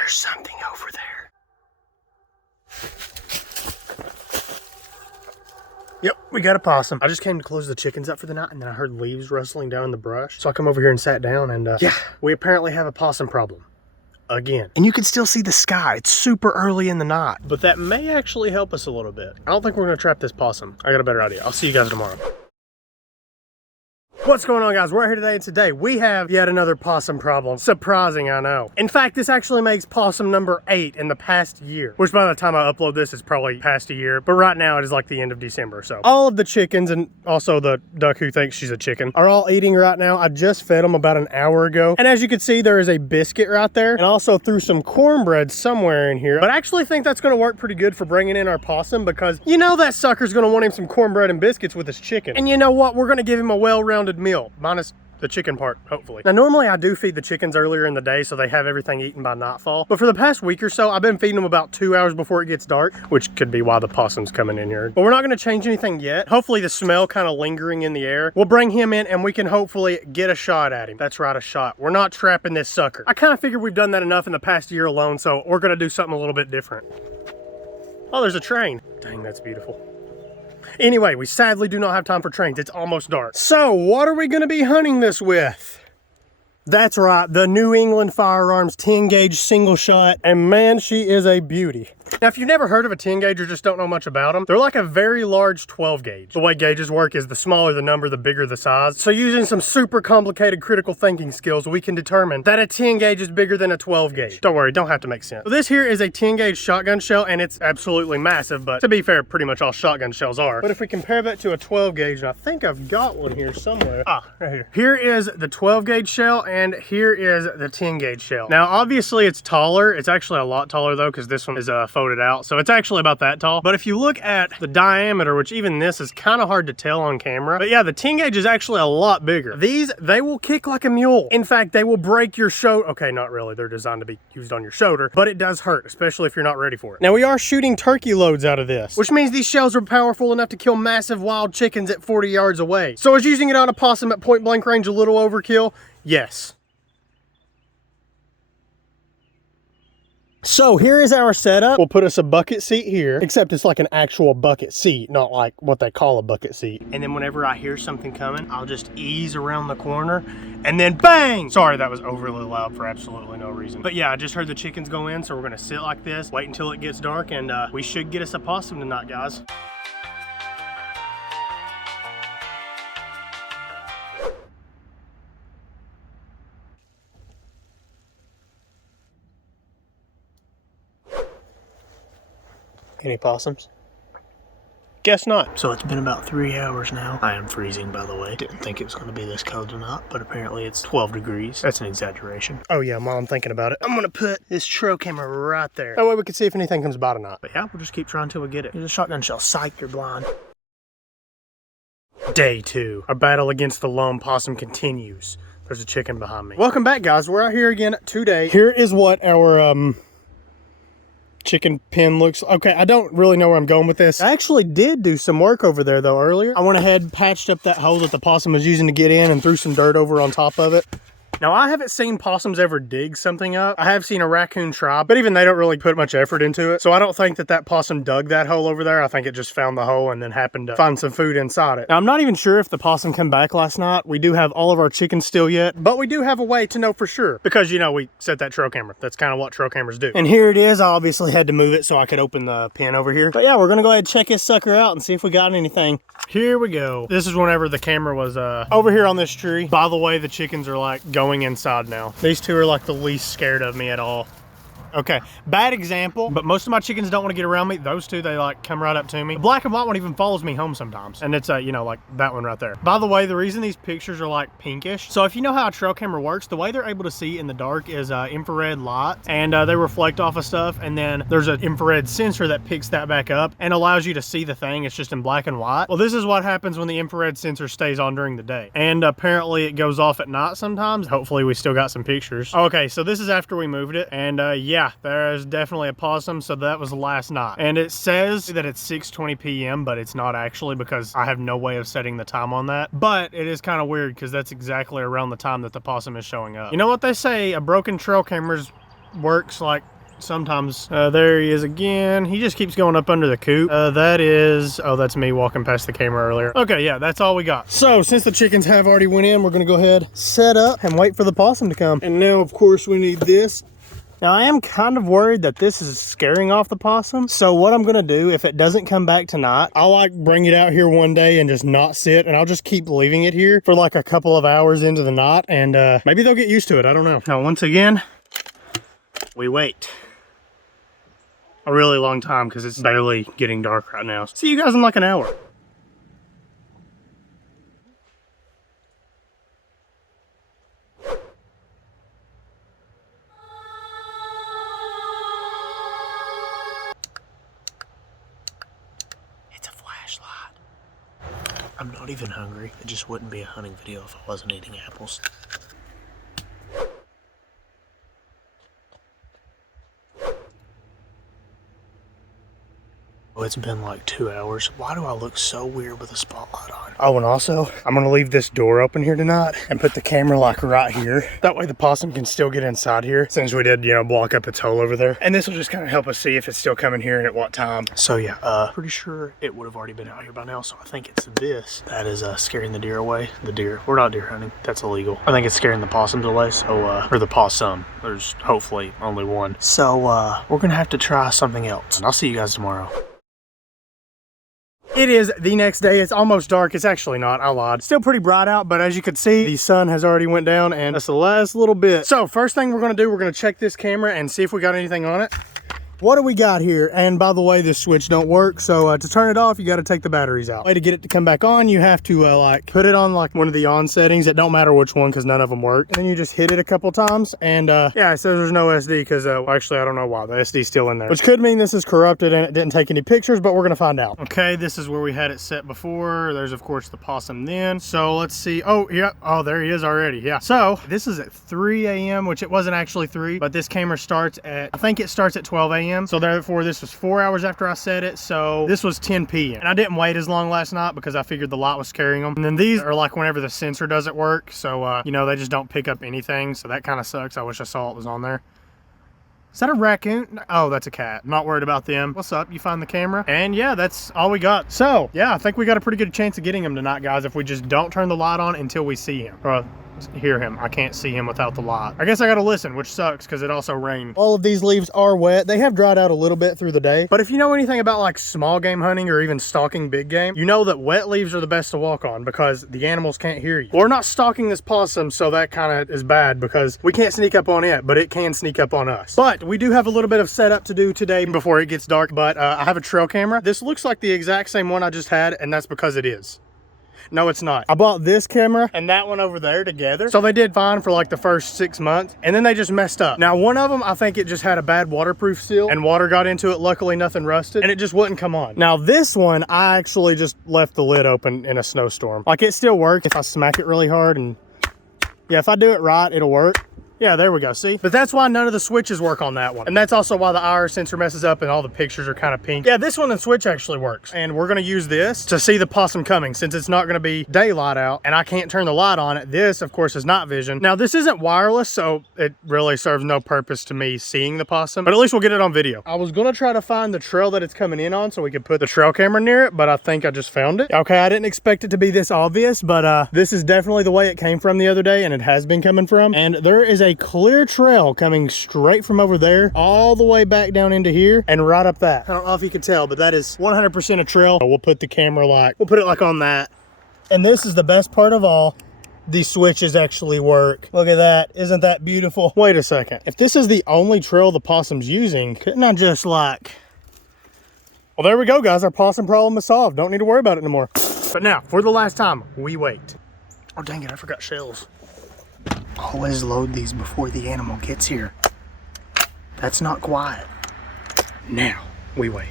There's something over there. Yep, we got a possum. I just came to close the chickens up for the night, and then I heard leaves rustling down in the brush. So I come over here and sat down, and yeah, we apparently have a possum problem. Again. And you can still see the sky. It's super early in the night. But that may actually help us a little bit. I don't think we're gonna trap this possum. I got a better idea. I'll see you guys tomorrow. What's going on, guys? We're here today, and today we have yet another possum problem. Surprising, I know. In fact, this actually makes possum number 8 in the past year, which by the time I upload this is probably past a year, but right now it is like the end of December. So all of the chickens, and also the duck who thinks she's a chicken, are all eating right now. I just fed them about an hour ago, and as you can see, there is a biscuit right there, and I also threw some cornbread somewhere in here. But I actually think that's going to work pretty good for bringing in our possum, because you know that sucker's going to want him some cornbread and biscuits with his chicken. And you know what? We're going to give him a well-rounded meal, minus the chicken part, hopefully. Now, normally I do feed the chickens earlier in the day so they have everything eaten by nightfall, but for the past week or so, I've been feeding them about 2 hours before it gets dark, which could be why the possum's coming in here. But we're not going to change anything yet. Hopefully the smell kind of lingering in the air. We'll bring him in and we can hopefully get a shot at him. That's right, a shot. We're not trapping this sucker. I kind of figured we've done that enough in the past year alone, so we're going to do something a little bit different. Oh, there's a train. Dang, that's beautiful. Anyway, we sadly do not have time for trains. It's almost dark. So, what are we going to be hunting this with? That's right, the New England Firearms 10-gauge single shot, and man, she is a beauty. Now, if you've never heard of a 10-gauge or just don't know much about them, they're like a very large 12-gauge. The way gauges work is the smaller the number, the bigger the size. So using some super complicated critical thinking skills, we can determine that a 10-gauge is bigger than a 12-gauge. Don't worry, don't have to make sense. So this here is a 10-gauge shotgun shell, and it's absolutely massive, but to be fair, pretty much all shotgun shells are. But if we compare that to a 12-gauge, and I think I've got one here somewhere. Ah, right here. Here is the 12-gauge shell, and here is the 10-gauge shell. Now, obviously, it's taller. It's actually a lot taller, though, because this one is folded out, so it's actually about that tall. But if you look at the diameter, which even this is kind of hard to tell on camera, but yeah, the 10-gauge is actually a lot bigger. These, they will kick like a mule. In fact, they will break your shoulder. Okay, not really. They're designed to be used on your shoulder, but it does hurt, especially if you're not ready for it. Now, we are shooting turkey loads out of this, which means these shells are powerful enough to kill massive wild chickens at 40 yards away. So is using it on a possum at point blank range a little overkill? Yes. So here is our setup. We'll put us a bucket seat here, except it's like an actual bucket seat, not like what they call a bucket seat. And then whenever I hear something coming, I'll just ease around the corner and then bang! Sorry, that was overly loud for absolutely no reason. But yeah, I just heard the chickens go in, so we're gonna sit like this, wait until it gets dark, and we should get us a possum tonight, guys. Any possums? Guess not. So it's been about 3 hours now. I am freezing, by the way. Didn't think it was going to be this cold tonight, but apparently it's 12 degrees. That's an exaggeration. Oh yeah, while I'm thinking about it, I'm going to put this trail camera right there. That way we can see if anything comes by tonight. But yeah, we'll just keep trying until we get it. Here's a shotgun shell. Psych, you're blind. Day 2. Our battle against the lone possum continues. There's a chicken behind me. Welcome back, guys. We're out here again today. Here is what our, chicken pen looks. Okay, I don't really know where I'm going with this. I actually did do some work over there though earlier. I went ahead, patched up that hole that the possum was using to get in and threw some dirt over on top of it. Now, I haven't seen possums ever dig something up. I have seen a raccoon try, but even they don't really put much effort into it. So I don't think that that possum dug that hole over there. I think it just found the hole and then happened to find some food inside it. Now, I'm not even sure if the possum came back last night. We do have all of our chickens still yet, but we do have a way to know for sure because, you know, we set that trail camera. That's kind of what trail cameras do. And here it is. I obviously had to move it so I could open the pen over here. But yeah, we're going to go ahead and check this sucker out and see if we got anything. Here we go. This is whenever the camera was over here on this tree. By the way, the chickens are like going inside now. These two are like the least scared of me at all. Okay, bad example, but most of my chickens don't want to get around me. Those two, they like come right up to me. The black and white one even follows me home sometimes. And it's, you know, like that one right there. By the way, the reason these pictures are like pinkish, so if you know how a trail camera works, the way they're able to see in the dark is infrared lights, and they reflect off of stuff, and then there's an infrared sensor that picks that back up and allows you to see the thing. It's just in black and white. Well, this is what happens when the infrared sensor stays on during the day. And apparently it goes off at night sometimes. Hopefully we still got some pictures. Okay, so this is after we moved it, and yeah, there is definitely a possum. So that was last night, and it says that it's 6:20 p.m. but it's not actually, because I have no way of setting the time on that. But it is kind of weird because that's exactly around the time that the possum is showing up. You know what they say, a broken trail camera's works like sometimes. There he is again. He just keeps going up under the coop. That is, oh, that's me walking past the camera earlier. Okay, yeah, that's all we got. So since the chickens have already went in, we're gonna go ahead, set up, and wait for the possum to come. And now, of course, we need this. Now, I am kind of worried that this is scaring off the possum. So what I'm gonna do, if it doesn't come back tonight, I'll like bring it out here one day and just not sit, and I'll just keep leaving it here for like a couple of hours into the night, and maybe they'll get used to it, I don't know. Now, once again, we wait. A really long time because it's barely getting dark right now. See you guys in like an hour. It's a flashlight. I'm not even hungry. It just wouldn't be a hunting video if I wasn't eating apples. Oh, it's been like 2 hours. Why do I look so weird with a spotlight on? Oh, and also, I'm gonna leave this door open here tonight and put the camera like right here. That way the possum can still get inside here, since we did, you know, block up its hole over there. And this will just kind of help us see if it's still coming here and at what time. So yeah, pretty sure it would have already been out here by now, so I think it's this that is scaring the deer away. The deer, we're not deer hunting, that's illegal. I think it's scaring the possums away, so, or the possum. There's hopefully only one. So, we're gonna have to try something else. And I'll see you guys tomorrow. It is the next day. It's almost dark. It's actually not. I lied. Still pretty bright out, but as you can see, the sun has already went down, and that's the last little bit. So first thing we're gonna do, we're gonna check this camera and see if we got anything on it. What do we got here? And by the way, this switch don't work, so to turn it off, you got to take the batteries out. Way to get it to come back on, you have to like put it on like one of the on settings. It don't matter which one because none of them work. And then you just hit it a couple times, and yeah, it says there's no SD because well, actually I don't know why the SD's still in there, which could mean this is corrupted and it didn't take any pictures, but we're gonna find out. Okay, this is where we had it set before. There's of course the possum then. So let's see. Oh yeah, oh there he is already. Yeah. So this is at 3 a.m., which it wasn't actually 3, but this camera starts at, I think it starts at 12 a.m. So therefore this was 4 hours after I set it, so this was 10 p.m. and I didn't wait as long last night because I figured the light was carrying them. And then these are like whenever the sensor doesn't work, so you know, they just don't pick up anything, so that kind of sucks. I wish I saw it was on there. Is that a raccoon? Oh, that's a cat. I'm not worried about them. What's up? You find the camera? And yeah, that's all we got. So yeah, I think we got a pretty good chance of getting him tonight, guys, if we just don't turn the light on until we see him. Or hear him. I can't see him without the light. I guess I gotta listen, which sucks because it also rained. All of these leaves are wet. They have dried out a little bit through the day, but if you know anything about like small game hunting or even stalking big game, you know that wet leaves are the best to walk on because the animals can't hear you. We're not stalking this possum, so that kind of is bad because we can't sneak up on it, but it can sneak up on us. But we do have a little bit of setup to do today before it gets dark, but I have a trail camera. This looks like the exact same one I just had, and that's because it is. No, it's not. I bought this camera and that one over there together. So they did fine for like the first 6 months, and then they just messed up. Now, one of them, I think it just had a bad waterproof seal and water got into it. Luckily, nothing rusted and it just wouldn't come on. Now, this one, I actually just left the lid open in a snowstorm. Like, it still works if I smack it really hard, and yeah, if I do it right, it'll work. Yeah, there we go, see? But that's why none of the switches work on that one. And that's also why the IR sensor messes up and all the pictures are kind of pink. Yeah, this one, the switch actually works. And we're gonna use this to see the possum coming since it's not gonna be daylight out and I can't turn the light on it. This, of course, is night vision. Now, this isn't wireless, so it really serves no purpose to me seeing the possum, but at least we'll get it on video. I was gonna try to find the trail that it's coming in on so we could put the trail camera near it, but I think I just found it. Okay, I didn't expect it to be this obvious, but this is definitely the way it came from the other day, and it has been coming from. And there is a clear trail coming straight from over there all the way back down into here and right up that. I don't know if you can tell, but that is 100% a trail. We'll put the camera like, we'll put it like on that. And this is the best part of all. These switches actually work. Look at that. Isn't that beautiful? Wait a second. If this is the only trail the possum's using, couldn't I just like... Well, there we go, guys. Our possum problem is solved. Don't need to worry about it anymore. But now, for the last time, we wait. Oh, dang it. I forgot shells. Always load these before the animal gets here. That's not quiet. Now, we wait.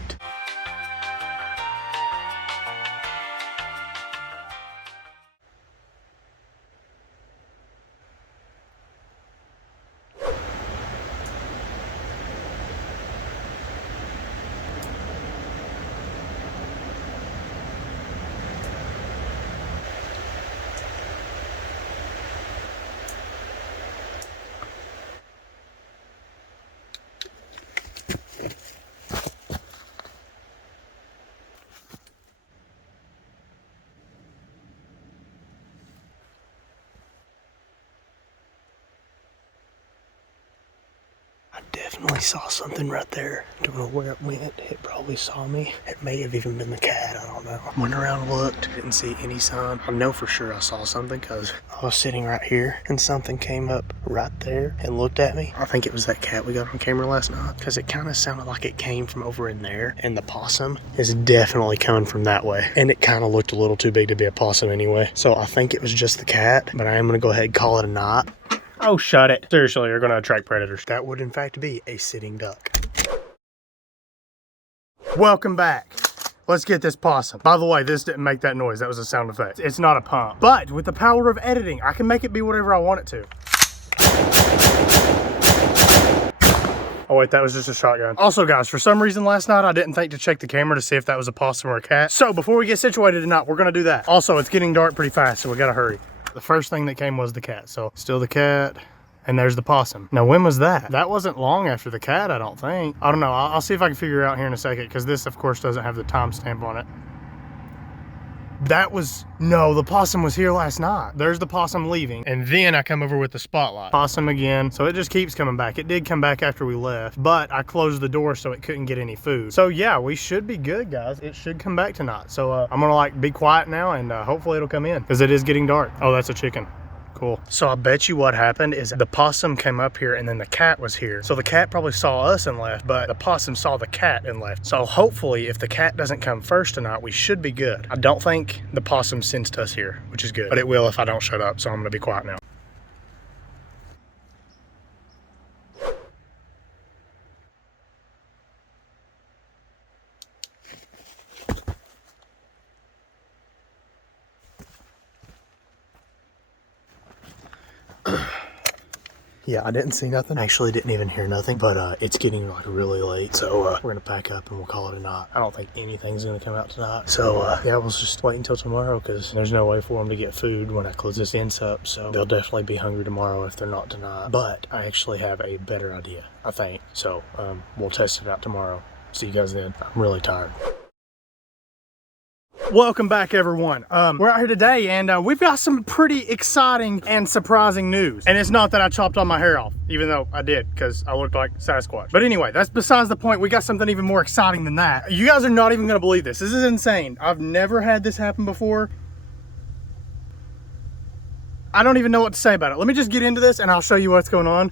I definitely saw something right there. Don't know where it went. It probably saw me. It may have even been the cat. I don't know. Went around, looked, didn't see any sign. I know for sure I saw something because I was sitting right here and something came up right there and looked at me. I think it was that cat we got on camera last night because it kind of sounded like it came from over in there, and the possum is definitely coming from that way. And it kind of looked a little too big to be a possum anyway. So I think it was just the cat, but I am going to go ahead and call it a night. Oh, shut it. Seriously, you're going to attract predators. That would in fact be a sitting duck. Welcome back. Let's get this possum. By the way, this didn't make that noise. That was a sound effect. It's not a pump. But with the power of editing, I can make it be whatever I want it to. Oh wait, that was just a shotgun. Also guys, for some reason last night I didn't think to check the camera to see if that was a possum or a cat. So before we get situated tonight, we're gonna do that. Also, it's getting dark pretty fast, so we gotta hurry. The first thing that came was the cat. So still the cat, and there's the possum. Now when was that? That wasn't long after the cat, I don't think. I don't know, I'll see if I can figure it out here in a second, because this of course doesn't have the timestamp on it. That was, no, the possum was here last night. There's the possum leaving. And then I come over with the spotlight. Possum again. So it just keeps coming back. It did come back after we left, but I closed the door so it couldn't get any food. So yeah, we should be good, guys. It should come back tonight. So I'm gonna like be quiet now and hopefully it'll come in because it is getting dark. Oh, that's a chicken. Cool. So I bet you what happened is the possum came up here and then the cat was here. So the cat probably saw us and left, but the possum saw the cat and left. So hopefully if the cat doesn't come first tonight, we should be good. I don't think the possum sensed us here, which is good, but it will if I don't shut up. So I'm gonna be quiet now. Yeah, I didn't see nothing. Actually didn't even hear nothing, but it's getting like really late. So we're gonna pack up and we'll call it a night. I don't think anything's gonna come out tonight. So yeah, we'll just wait until tomorrow because there's no way for them to get food when I close this ends up. So they'll definitely be hungry tomorrow if they're not tonight. But I actually have a better idea, I think. So we'll test it out tomorrow. See you guys then. I'm really tired. Welcome back everyone. We're out here today and we've got some pretty exciting and surprising news. And it's not that I chopped all my hair off, even though I did because I looked like Sasquatch. But anyway, that's besides the point. We got something even more exciting than that. You guys are not even gonna believe this. This is insane. I've never had this happen before. I don't even know what to say about it. Let me just get into this and I'll show you what's going on.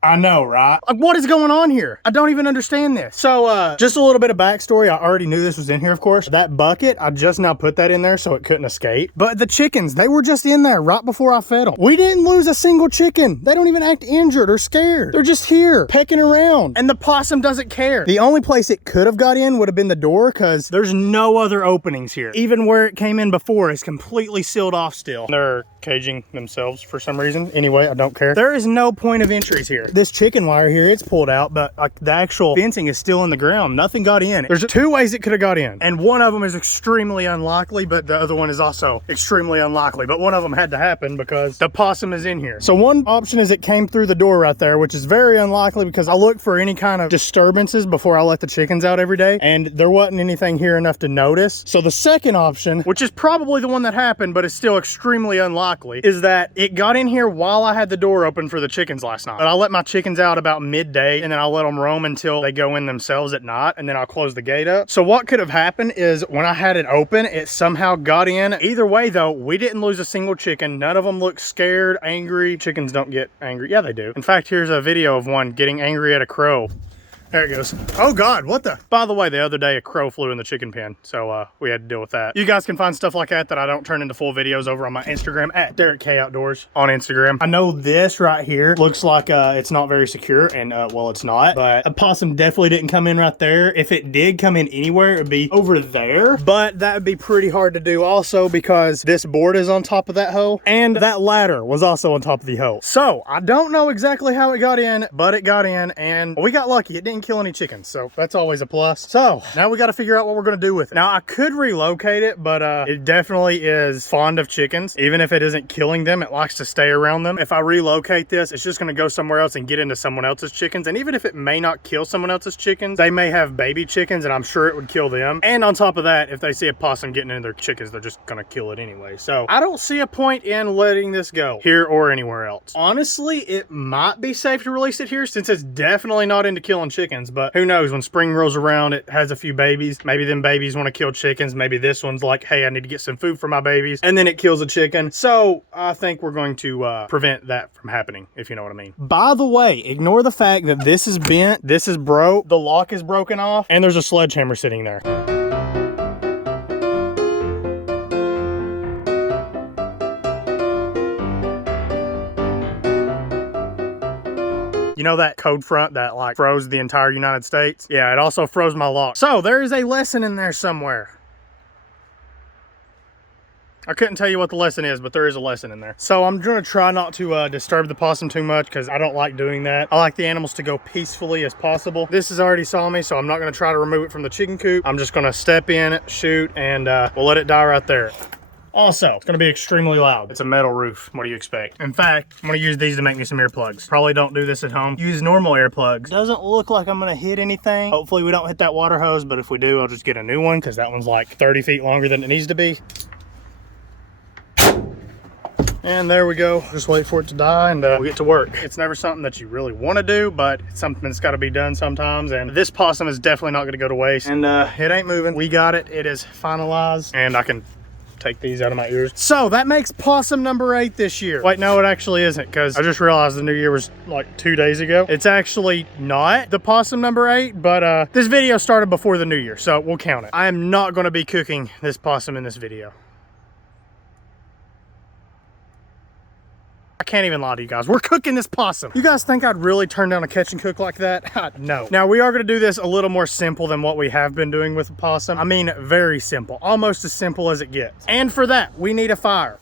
I know, right? Like, what is going on here? I don't even understand this. So, just a little bit of backstory. I already knew this was in here, of course. That bucket, I just now put that in there so it couldn't escape. But the chickens, they were just in there right before I fed them. We didn't lose a single chicken. They don't even act injured or scared. They're just here, pecking around. And the possum doesn't care. The only place it could have got in would have been the door because there's no other openings here. Even where it came in before is completely sealed off still. They're caging themselves for some reason. Anyway, I don't care. There is no point of entries here. This chicken wire here, it's pulled out, but like the actual fencing is still in the ground. Nothing got in. There's two ways it could have got in, and one of them is extremely unlikely, but the other one is also extremely unlikely. But one of them had to happen because the possum is in here. So one option is it came through the door right there, which is very unlikely because I looked for any kind of disturbances before I let the chickens out every day, and there wasn't anything here enough to notice. So the second option, which is probably the one that happened, but it's still extremely unlikely, is that it got in here while I had the door open for the chickens last night. But I let my chickens out about midday and then I'll let them roam until they go in themselves at night, and then I'll close the gate up. So what could have happened is when I had it open, it somehow got in. Either way though, we didn't lose a single chicken. None of them looked scared, angry. Chickens don't get angry. Yeah, they do. In fact, here's a video of one getting angry at a crow. There it goes. Oh God, what the? By the way, the other day a crow flew in the chicken pen, so we had to deal with that. You guys can find stuff like that I don't turn into full videos over on my Instagram at Derek K Outdoors on Instagram. I know this right here looks like it's not very secure, and well, it's not, but a possum definitely didn't come in right there. If it did come in anywhere, it would be over there, but that would be pretty hard to do also because this board is on top of that hole, and that ladder was also on top of the hole. So I don't know exactly how it got in, but it got in, and we got lucky. It didn't didn't kill any chickens, so that's always a plus. So now we got to figure out what we're going to do with it. Now I could relocate it, but it definitely is fond of chickens. Even if it isn't killing them, it likes to stay around them. If I relocate this, it's just going to go somewhere else and get into someone else's chickens. And even if it may not kill someone else's chickens, they may have baby chickens, and I'm sure it would kill them. And on top of that, if they see a possum getting into their chickens, they're just going to kill it anyway. So I don't see a point in letting this go here or anywhere else. Honestly, it might be safe to release it here since it's definitely not into killing chickens, but who knows, when spring rolls around, it has a few babies. Maybe them babies want to kill chickens. Maybe this one's like, hey, I need to get some food for my babies, and then it kills a chicken. So I think we're going to prevent that from happening, if you know what I mean. By the way, ignore the fact that this is bent, this is broke, the lock is broken off, and there's a sledgehammer sitting there. You know that code front that like froze the entire United States? Yeah, it also froze my lock. So there is a lesson in there somewhere. I couldn't tell you what the lesson is, but there is a lesson in there. So I'm gonna try not to disturb the possum too much because I don't like doing that. I like the animals to go peacefully as possible. This has already saw me, so I'm not gonna try to remove it from the chicken coop. I'm just gonna step in, shoot, and we'll let it die right there. Also, it's gonna be extremely loud. It's a metal roof. What do you expect? In fact, I'm gonna use these to make me some earplugs. Probably don't do this at home. Use normal earplugs. Doesn't look like I'm gonna hit anything. Hopefully we don't hit that water hose, but if we do, I'll just get a new one because that one's like 30 feet longer than it needs to be. And there we go. Just wait for it to die and we'll get to work. It's never something that you really want to do, but it's something that's got to be done sometimes. And this possum is definitely not going to go to waste. And it ain't moving. We got it. It is finalized. And I can take these out of my ears. So that makes possum number 8 this year. Wait, no, it actually isn't, because I just realized the new year was like 2 days ago. It's actually not the possum number 8, but this video started before the new year, so we'll count it. I am not going to be cooking this possum in this video. I can't even lie to you guys. We're cooking this possum. You guys think I'd really turn down a catch and cook like that? No. Now, we are going to do this a little more simple than what we have been doing with the possum. I mean, very simple. Almost as simple as it gets. And for that, we need a fire.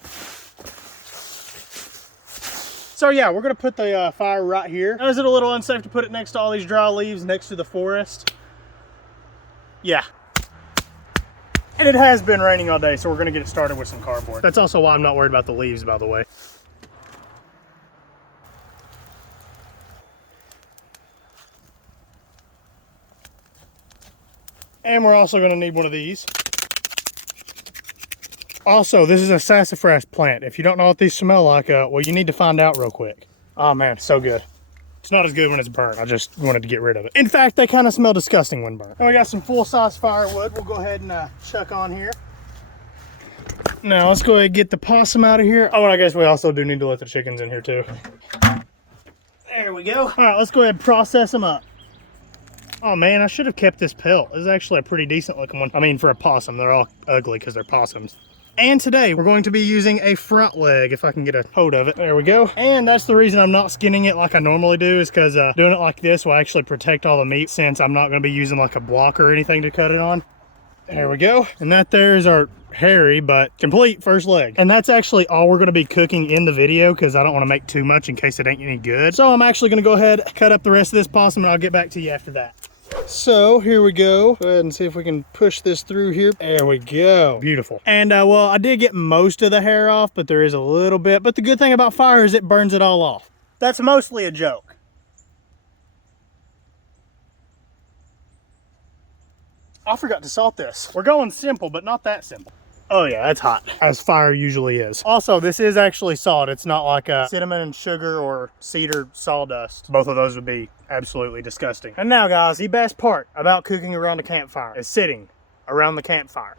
So yeah, we're going to put the fire right here. Now, is it a little unsafe to put it next to all these dry leaves next to the forest? Yeah. And it has been raining all day, so we're going to get it started with some cardboard. That's also why I'm not worried about the leaves, by the way. And we're also going to need one of these. Also, this is a sassafras plant. If you don't know what these smell like, well, you need to find out real quick. Oh man, so good. It's not as good when it's burnt. I just wanted to get rid of it. In fact, they kind of smell disgusting when burnt. And we got some full-size firewood. We'll go ahead and chuck on here. Now, let's go ahead and get the possum out of here. Oh, and I guess we also do need to let the chickens in here too. There we go. All right, let's go ahead and process them up. Oh man, I should have kept this pelt. This is actually a pretty decent looking one. I mean, for a possum, they're all ugly because they're possums. And today we're going to be using a front leg, if I can get a hold of it. There we go. And that's the reason I'm not skinning it like I normally do, is because doing it like this will actually protect all the meat, since I'm not going to be using like a block or anything to cut it on. There we go. And that there is our hairy but complete first leg. And that's actually all we're going to be cooking in the video, because I don't want to make too much in case it ain't any good. So I'm actually going to go ahead, cut up the rest of this possum, and I'll get back to you after that. So here we go. Go ahead and see if we can push this through here. There we go. Beautiful. And well, I did get most of the hair off, but there is a little bit. But the good thing about fire is it burns it all off. That's mostly a joke. I forgot to salt this. We're going simple, but not that simple. Oh yeah, that's hot, as fire usually is. Also, this is actually salt. It's not like a cinnamon and sugar or cedar sawdust. Both of those would be absolutely disgusting. And now guys, the best part about cooking around a campfire is sitting around the campfire.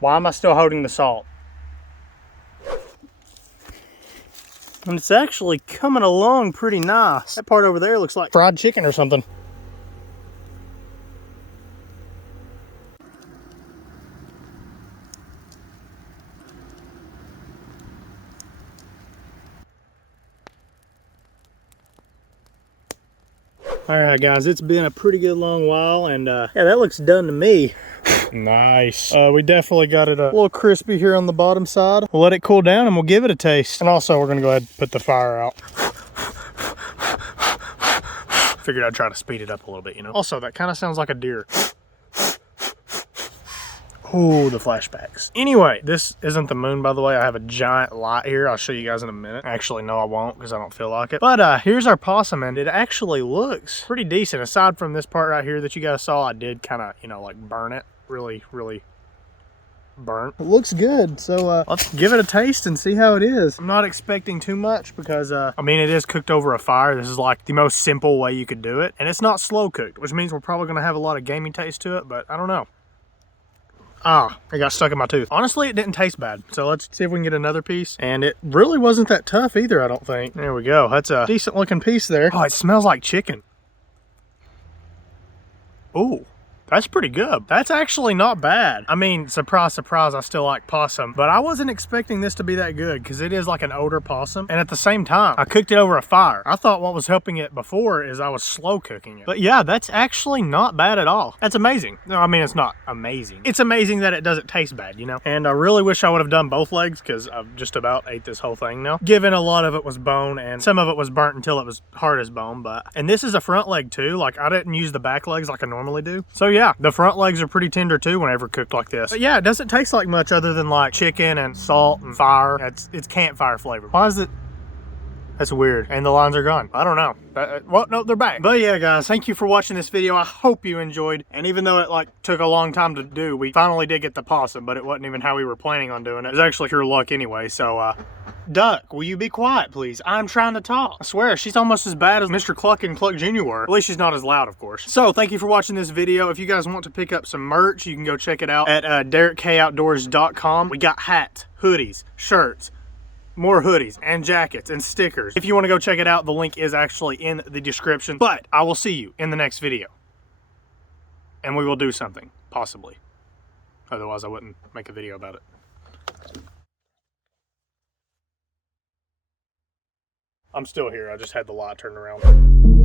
Why am I still holding the salt? And it's actually coming along pretty nice. That part over there looks like fried chicken or something. All right, guys, it's been a pretty good long while, and yeah, that looks done to me. Nice. We definitely got it a little crispy here on the bottom side. We'll let it cool down and we'll give it a taste. And also, we're gonna go ahead and put the fire out. figured I'd try to speed it up a little bit, you know. Also, that kind of sounds like a deer. Oh, the flashbacks. Anyway, this isn't the moon, by the way. I have a giant light here. I'll show you guys in a minute. Actually, no, I won't because I don't feel like it. But here's our possum, and it actually looks pretty decent. Aside from this part right here that you guys saw, I did kind of, you know, like burn it. Really burnt. It looks good, so let's give it a taste and see how it is. I'm not expecting too much because I mean, it is cooked over a fire. This is like the most simple way you could do it, and it's not slow cooked, which means we're probably gonna have a lot of gamey taste to it, but I don't know. Ah, it got stuck in my tooth. Honestly, it didn't taste bad. So let's see if we can get another piece. And it really wasn't that tough either, I don't think. There we go. That's a decent looking piece there. Oh, it smells like chicken. Ooh. That's pretty good. That's actually not bad. I mean, surprise, surprise, I still like possum, but I wasn't expecting this to be that good because it is like an older possum. And at the same time, I cooked it over a fire. I thought what was helping it before is I was slow cooking it. But yeah, that's actually not bad at all. That's amazing. No, I mean, it's not amazing. It's amazing that it doesn't taste bad, you know? And I really wish I would have done both legs because I've just about ate this whole thing now. Given a lot of it was bone and some of it was burnt until it was hard as bone, and this is a front leg too. Like, I didn't use the back legs like I normally do. So yeah, the front legs are pretty tender too whenever cooked like this. But yeah, it doesn't taste like much other than like chicken and salt and fire. It's campfire flavor. Why is it? That's weird. And the lines are gone. I don't know. Well, no, they're back. But yeah, guys, thank you for watching this video. I hope you enjoyed. And even though it like took a long time to do, we finally did get the possum, but it wasn't even how we were planning on doing it. It was actually pure luck anyway. So, Duck, will you be quiet, please? I'm trying to talk. I swear, she's almost as bad as Mr. Cluck and Cluck Jr. were. At least she's not as loud, of course. So, thank you for watching this video. If you guys want to pick up some merch, you can go check it out at DerekKOutdoors.com. We got hats, hoodies, shirts, more hoodies and jackets and stickers. If you want to go check it out, the link is actually in the description. But I will see you in the next video. And we will do something, possibly. Otherwise, I wouldn't make a video about it. I'm still here. I just had the light turned around.